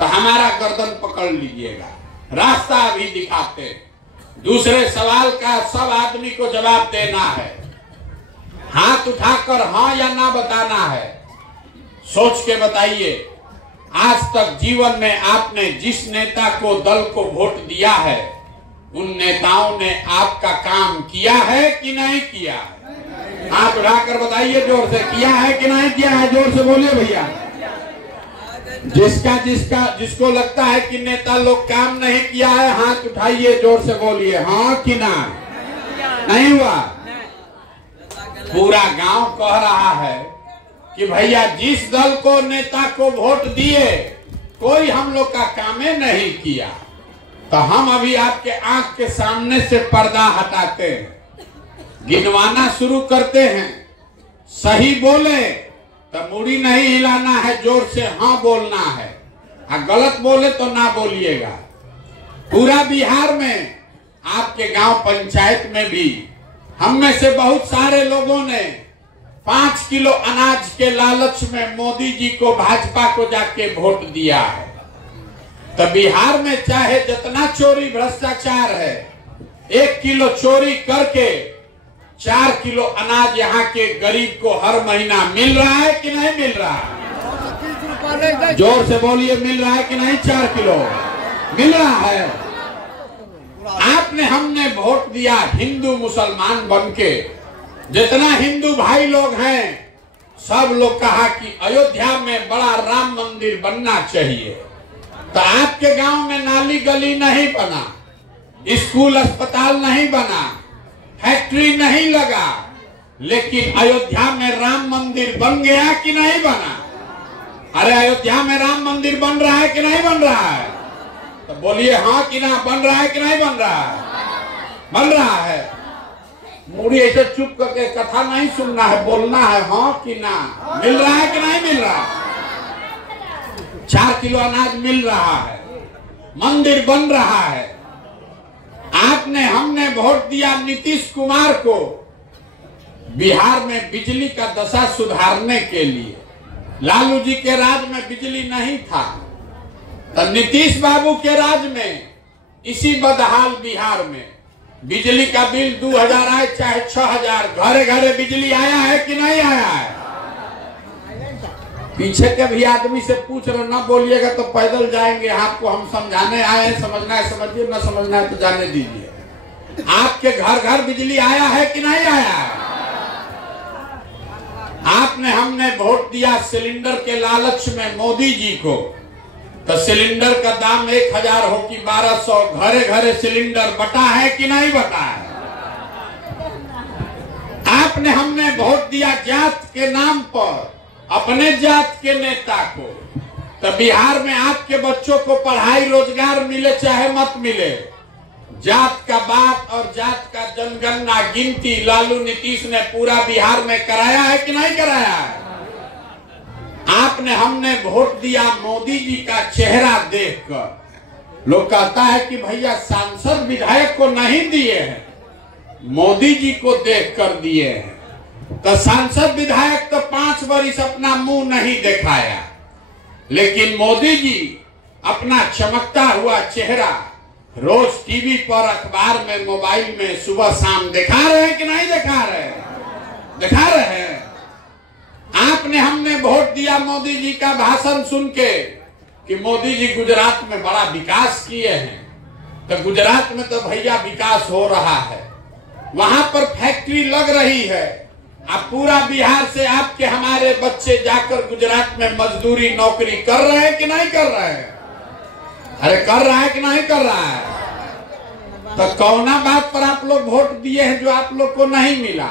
तो हमारा गर्दन पकड़ लीजिएगा, रास्ता अभी दिखाते। दूसरे सवाल का सब आदमी को जवाब देना है, हाथ उठाकर हाँ या ना बताना है। सोच के बताइए, आज तक जीवन में आपने जिस नेता को, दल को वोट दिया है, उन नेताओं ने आपका काम किया है कि नहीं किया है? हाथ उठाकर बताइए जोर से, किया है कि नहीं किया है? जोर से बोलिए भैया। जिसको लगता है कि नेता लोग काम नहीं किया है, हाथ उठाइए, जोर से बोलिए हाँ कि ना। नहीं हुआ? पूरा गांव कह रहा है कि भैया जिस दल को, नेता को वोट दिए, कोई हम लोग का कामे नहीं किया। तो हम अभी आपके आंख के सामने से पर्दा हटाते हैं, गिनवाना शुरू करते हैं। सही बोले तो मुड़ी नहीं हिलाना है, जोर से हाँ बोलना है, और गलत बोले तो ना बोलिएगा। पूरा बिहार में, आपके गांव पंचायत में भी हम में से बहुत सारे लोगों ने 5 किलो अनाज के लालच में मोदी जी को, भाजपा को जाके वोट दिया है। तो बिहार में चाहे जितना चोरी भ्रष्टाचार है, 1 किलो चोरी करके 4 किलो अनाज यहाँ के गरीब को हर महीना मिल रहा है कि नहीं मिल रहा है? जोर से बोलिए, मिल रहा है कि नहीं? 4 किलो मिल रहा है। आपने, हमने वोट दिया हिंदू मुसलमान बनके। जितना हिंदू भाई लोग हैं, सब लोग कहा कि अयोध्या में बड़ा राम मंदिर बनना चाहिए। तो आपके गांव में नाली गली नहीं बना, स्कूल अस्पताल नहीं बना, फैक्ट्री नहीं लगा, लेकिन अयोध्या में राम मंदिर बन गया कि नहीं बना? अरे अयोध्या में राम मंदिर बन रहा है कि नहीं बन रहा है? तो बोलिए हाँ कि ना, बन रहा है कि नहीं बन रहा है? बन रहा है। मुड़ी ऐसे चुप करके कथा नहीं सुनना है, बोलना है हाँ कि ना। मिल रहा है कि नहीं मिल रहा? 4 किलो अनाज मिल रहा है, मंदिर बन रहा है। आपने, हमने वोट दिया नीतीश कुमार को बिहार में बिजली का दशा सुधारने के लिए। लालू जी के राज में बिजली नहीं था, तो नीतीश बाबू के राज में इसी बदहाल बिहार में बिजली का बिल 2000 आए चाहे 6000, घरे घरे बिजली आया है कि नहीं आया है? पीछे के भी आदमी से पूछ रहे, ना बोलिएगा तो पैदल जाएंगे। आपको हम समझाने आए हैं, समझना है समझिए, ना समझना है तो जाने दीजिए। आपके घर घर बिजली आया है कि नहीं आया है? आपने, हमने वोट दिया सिलेंडर के लालच में मोदी जी को, तो सिलेंडर का दाम 1000 हो कि 1200, घरे घरे सिलेंडर बटा है कि नहीं बटा है? आपने, हमने वोट दिया जात के नाम पर अपने जात के नेता को, तो बिहार में आपके बच्चों को पढ़ाई रोजगार मिले चाहे मत मिले, जात का बात और जात का जनगणना गिनती लालू नीतीश ने पूरा बिहार में कराया है कि नहीं कराया है? आपने, हमने वोट दिया मोदी जी का चेहरा देखकर। लोग कहता है कि भैया सांसद विधायक को नहीं दिए हैं, मोदी जी को देखकर दिए हैं। तो सांसद विधायक तो 5 वर्ष अपना मुंह नहीं दिखाया, लेकिन मोदी जी अपना चमकता हुआ चेहरा रोज टीवी पर, अखबार में, मोबाइल में सुबह शाम दिखा रहे हैं कि नहीं दिखा रहे हैं? दिखा रहे हैं। आपने, हमने वोट दिया मोदी जी का भाषण सुन के कि मोदी जी गुजरात में बड़ा विकास किए हैं। तो गुजरात में तो भैया विकास हो रहा है, वहां पर फैक्ट्री लग रही है। अब पूरा बिहार से आपके, हमारे बच्चे जाकर गुजरात में मजदूरी नौकरी कर रहे हैं कि नहीं कर रहे हैं? अरे कर रहा है कि नहीं कर रहा है? तो कौना बात पर आप लोग वोट दिए हैं जो आप लोग को नहीं मिला?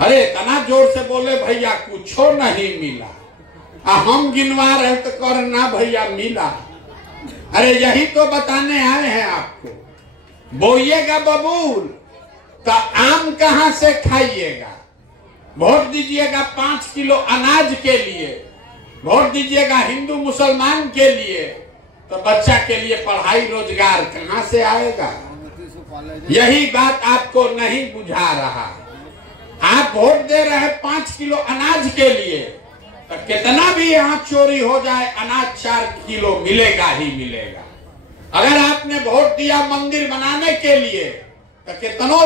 अरे इतना जोर से बोले भैया, कुछो नहीं मिला। हम गिनवा रहे तो कर ना भैया मिला। अरे यही तो बताने आए हैं आपको। बोइएगा बबूल तो आम कहां से खाइएगा? वोट दीजिएगा 5 किलो अनाज के लिए, वोट दीजिएगा हिंदू मुसलमान के लिए, तो बच्चा के लिए पढ़ाई रोजगार कहां से आएगा? यही बात आपको नहीं बुझा रहा। आप वोट दे रहे हैं 5 किलो अनाज के लिए, तो कितना भी यहाँ चोरी हो जाए अनाज 4 किलो मिलेगा ही मिलेगा। अगर आपने वोट दिया मंदिर बनाने के लिए तो कितनों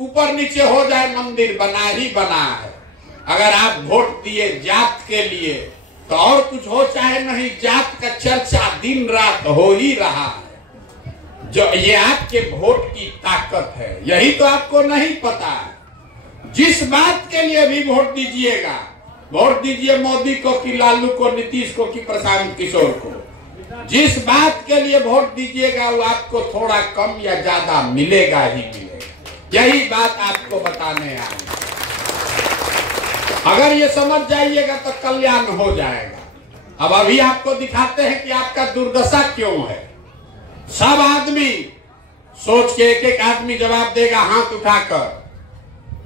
ऊपर नीचे हो जाए मंदिर बना ही बना है। अगर आप वोट दिए जात के लिए तो और कुछ हो चाहे नहीं, जात का चर्चा दिन रात हो ही रहा है। जो ये आपके वोट की ताकत है, यही तो आपको नहीं पता है। जिस बात के लिए भी वोट दीजिएगा, वोट दीजिए मोदी को कि लालू को, नीतीश को कि प्रशांत किशोर को, जिस बात के लिए वोट दीजिएगा वो आपको थोड़ा कम या ज्यादा मिलेगा ही मिलेगा। यही बात आपको बताने आए। अगर ये समझ जाइएगा तो कल्याण हो जाएगा। अब अभी आपको दिखाते हैं कि आपका दुर्दशा क्यों है। सब आदमी सोच के, एक एक आदमी जवाब देगा हाथ उठाकर।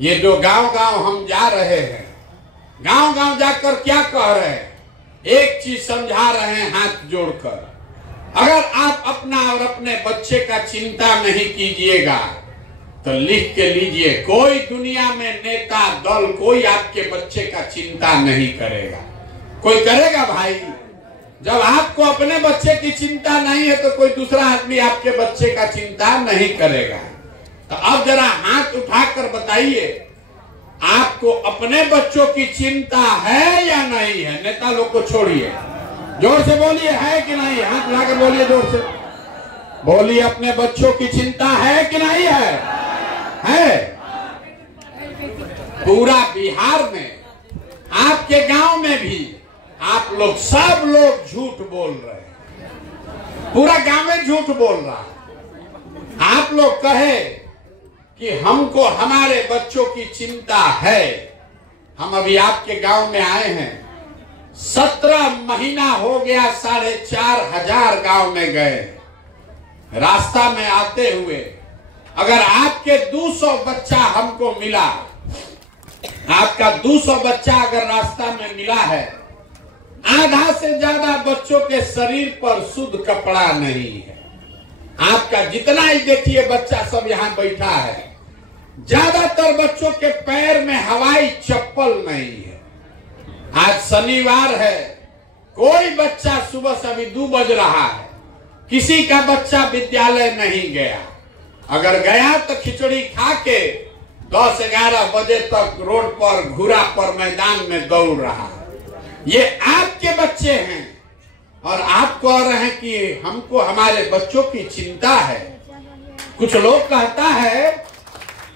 ये जो गांव गांव हम जा रहे हैं, गांव गांव जाकर क्या कह रहे हैं? एक चीज समझा रहे हैं हाथ जोड़कर। अगर आप अपना और अपने बच्चे का चिंता नहीं कीजिएगा तो लिख के लीजिए, कोई दुनिया में नेता दल कोई आपके बच्चे का चिंता नहीं करेगा। कोई करेगा भाई? जब आपको अपने बच्चे की चिंता नहीं है तो कोई दूसरा आदमी आपके बच्चे का चिंता नहीं करेगा। तो अब जरा हाथ उठाकर बताइए, आपको अपने बच्चों की चिंता है या नहीं है? नेता लोग को छोड़िए, जोर से बोलिए, है कि नहीं? हाथ उठाकर बोलिए, जोर से बोलिए, अपने बच्चों की चिंता है कि नहीं है? है। पूरा बिहार में, आपके गांव में भी आप लोग, सब लोग झूठ बोल रहे हैं। पूरा गांव में झूठ बोल रहा है। आप लोग कहे कि हमको हमारे बच्चों की चिंता है। हम अभी आपके गांव में आए हैं, 17 महीना हो गया, 4,500 गांव में गए। रास्ता में आते हुए अगर आपके 200 बच्चा हमको मिला, आपका 200 बच्चा अगर रास्ता में मिला है, आधा से ज्यादा बच्चों के शरीर पर शुद्ध कपड़ा नहीं है। आपका जितना ही देखिए बच्चा सब यहाँ बैठा है, ज्यादातर बच्चों के पैर में हवाई चप्पल नहीं है। आज शनिवार है, कोई बच्चा सुबह से, अभी 2 बज रहा है, किसी का बच्चा विद्यालय नहीं गया। अगर गया तो खिचड़ी खा के 10-11 बजे तक रोड पर, घुरा पर, मैदान में दौड़ रहा है। ये आपके बच्चे हैं और आप कह रहे हैं कि हमको हमारे बच्चों की चिंता है। कुछ लोग कहता है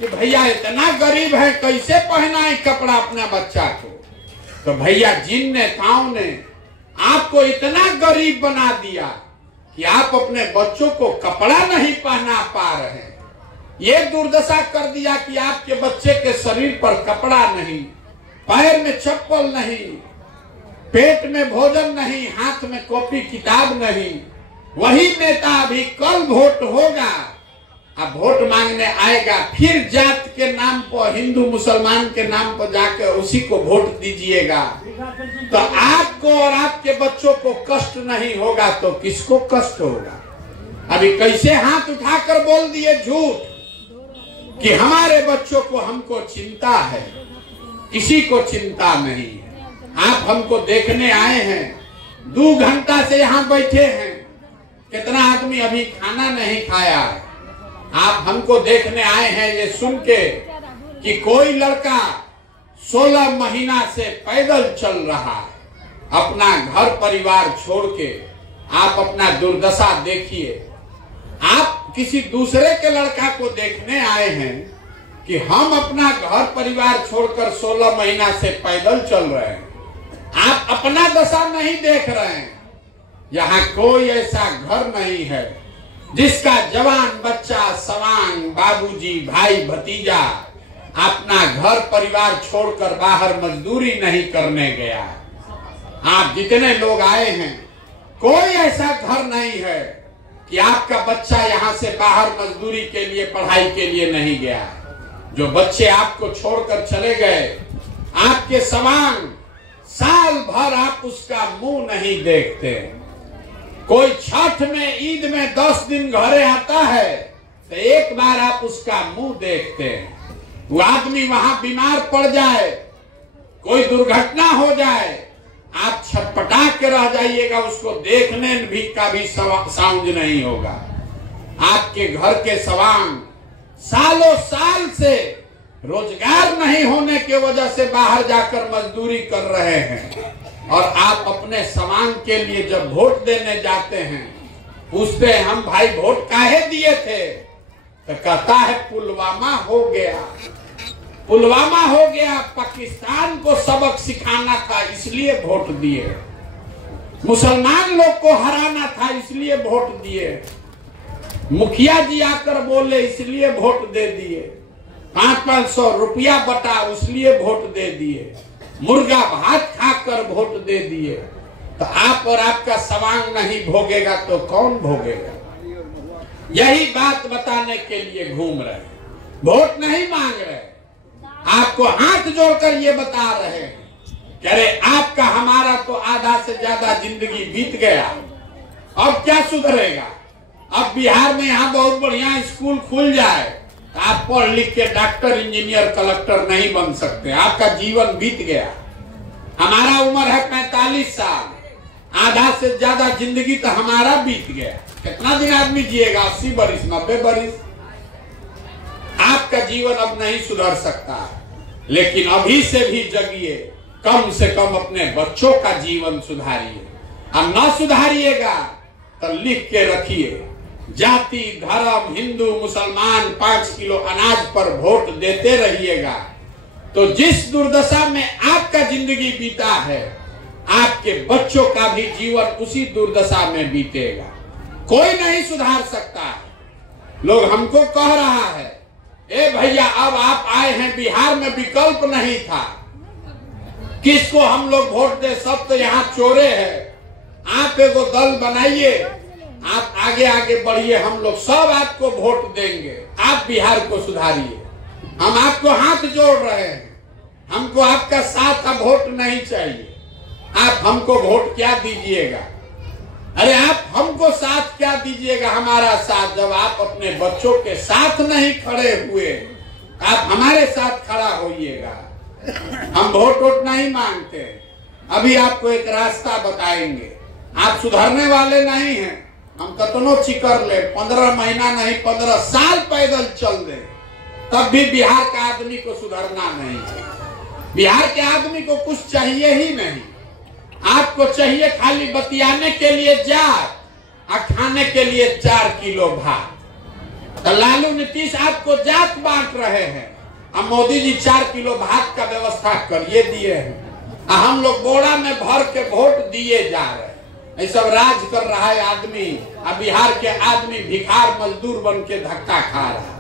कि भैया इतना गरीब है, कैसे पहनाए कपड़ा अपना बच्चा को? तो भैया, जिन नेताओं ने आपको इतना गरीब बना दिया कि आप अपने बच्चों को कपड़ा नहीं पहना पा रहे, ये दुर्दशा कर दिया कि आपके बच्चे के शरीर पर कपड़ा नहीं, पैर में चप्पल नहीं, पेट में भोजन नहीं, हाथ में कॉपी किताब नहीं। वही नेता अभी कल वोट होगा, अब वोट मांगने आएगा, फिर जात के नाम पर, हिंदू मुसलमान के नाम पर जाकर उसी को वोट दीजिएगा। तो आपको और आपके बच्चों को कष्ट नहीं होगा तो किसको कष्ट होगा? अभी कैसे हाथ उठाकर बोल दिए झूठ कि हमारे बच्चों को, हमको चिंता है। किसी को चिंता नहीं है। आप हमको देखने आए हैं, 2 घंटा से यहाँ बैठे हैं, कितना आदमी अभी खाना नहीं खाया है। आप हमको देखने आए हैं ये सुन के कि कोई लड़का 16 महीना से पैदल चल रहा है, अपना घर परिवार छोड़ के। आप अपना दुर्दशा देखिए। आप किसी दूसरे के लड़का को देखने आए हैं कि हम अपना घर परिवार छोड़कर 16 महीना से पैदल चल रहे हैं। आप अपना दशा नहीं देख रहे हैं। यहाँ कोई ऐसा घर नहीं है जिसका जवान बच्चा, सवांग, बाबूजी, भाई, भतीजा अपना घर परिवार छोड़कर बाहर मजदूरी नहीं करने गया। आप जितने लोग आए हैं, कोई ऐसा घर नहीं है कि आपका बच्चा यहाँ से बाहर मजदूरी के लिए, पढ़ाई के लिए नहीं गया। जो बच्चे आपको छोड़कर चले गए, आपके सवांग, साल भर आप उसका मुंह नहीं देखते। कोई छठ में, ईद में 10 दिन घरे आता है तो एक बार आप उसका मुंह देखते हैं। वो आदमी वहां बीमार पड़ जाए, कोई दुर्घटना हो जाए, आप छटपटा के रह जाइएगा, उसको देखने भी का भी साउंड नहीं होगा। आपके घर के सवांग सालों साल से रोजगार नहीं होने की वजह से बाहर जाकर मजदूरी कर रहे हैं, और आप अपने सवांग के लिए जब वोट देने जाते हैं पूछते हैं हम भाई वोट काहे दिए थे, तो कहता है पुलवामा हो गया, पुलवामा हो गया, पाकिस्तान को सबक सिखाना था इसलिए वोट दिए, मुसलमान लोग को हराना था इसलिए वोट दिए, मुखिया जी आकर बोले इसलिए वोट दे दिए, 500 रुपया बटा इसलिए वोट दे दिए, मुर्गा भात खाकर वोट दे दिए। तो आप और आपका सवांग नहीं भोगेगा तो कौन भोगेगा? यही बात बताने के लिए घूम रहे, वोट नहीं मांग रहे, आपको हाथ जोड़कर ये बता रहे हैं कि अरे आपका हमारा तो आधा से ज्यादा जिंदगी बीत गया, अब क्या सुधरेगा? अब बिहार में यहाँ बहुत बढ़िया स्कूल खुल जाए, आप पढ़ लिख के डॉक्टर इंजीनियर कलेक्टर नहीं बन सकते, आपका जीवन बीत गया। हमारा उम्र है 45 साल, आधा से ज्यादा जिंदगी तो हमारा बीत गया। कितना दिन आदमी जिएगा? 80 बरिस, 90 बरिस। आपका जीवन अब नहीं सुधर सकता, लेकिन अभी से भी जगिए, कम से कम अपने बच्चों का जीवन सुधारिए। और न सुधारिएगा तो लिख के रखिए, जाति धर्म हिंदू मुसलमान 5 किलो अनाज पर वोट देते रहिएगा तो जिस दुर्दशा में आपका जिंदगी बीता है, आपके बच्चों का भी जीवन उसी दुर्दशा में बीतेगा। कोई नहीं सुधार सकता है। लोग हमको कह रहा है, ए भैया अब आप आए हैं बिहार में विकल्प नहीं था, किसको हम लोग वोट दे, सब तो यहाँ चोरे हैं, आप एगो दल बनाइए, आप आगे आगे बढ़िए, हम लोग सब आपको वोट देंगे, आप बिहार को सुधारिए। हम आपको हाथ जोड़ रहे हैं, हमको आपका साथ का वोट नहीं चाहिए। आप हमको वोट क्या दीजिएगा? अरे आप हमको साथ क्या दीजिएगा हमारा साथ, जब आप अपने बच्चों के साथ नहीं खड़े हुए, आप हमारे साथ खड़ा होइएगा। हम वोट नहीं मांगते। अभी आपको एक रास्ता बताएंगे, आप सुधरने वाले नहीं हैं, हम कतनो चिकर ले, 15 महीना नहीं 15 साल पैदल चल दे, तब भी बिहार का आदमी को सुधरना नहीं है। बिहार के आदमी को कुछ चाहिए ही नहीं, आपको चाहिए खाली बतियाने के लिए जात और खाने के लिए 4 किलो भात। तो लालू नीतीश आपको जात बांट रहे हैं, अब मोदी जी 4 किलो भात का व्यवस्था करिए दिए हैं, हम लोग बोरा में भर के वोट दिए जा रहे हैं। ये सब राज कर रहा है आदमी, अब बिहार के आदमी भिखार मजदूर बन के धक्का खा रहा है।